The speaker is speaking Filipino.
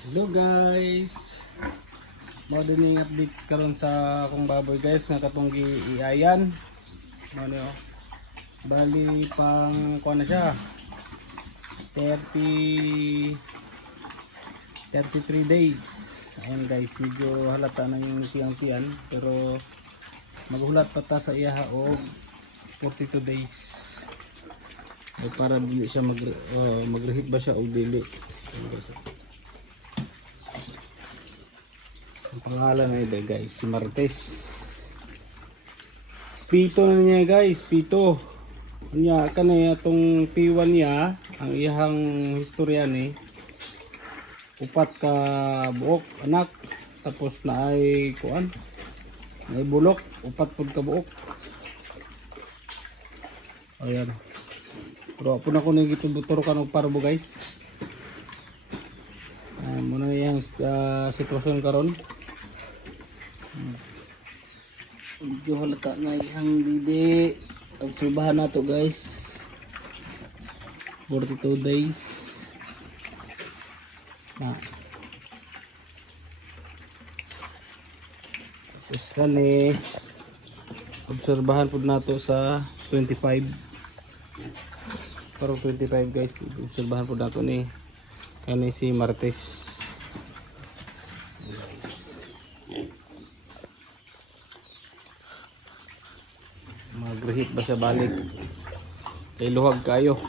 Hello guys. Mao din update karon sa akong baboy guys nga katong giiayan. Mao oh. Bali pang kuha na siya. 30 33 days. Ayan guys, medyo halata na yung tiyang-tiyan pero maghulat pa ta sa iyaha og 42 days. Ay para dili siya mag uh, magrehit ba siya o dili. Ayan, guys. Ang pangalan na ito guys, si Martes. Pito na niya guys, pito. Niya kanay atong P1 niya, ang iyang historya ni. Upat ka buok anak. Tapos na ay kuan na ay bulok. Upat pud ka buok. Ayan. Pero po na ko nang gitubuturo ka ng parbo guys. Muna yung uh, sitwasyon karon medyo halata na yung didi. Obserbahan na to guys. 42 days. Na. Tapos kani obserbahan po nato sa 25 parang 25 guys. Obserbahan po nato ni kani si Martes mag-reheat ba siya balik? Kay luhag kayo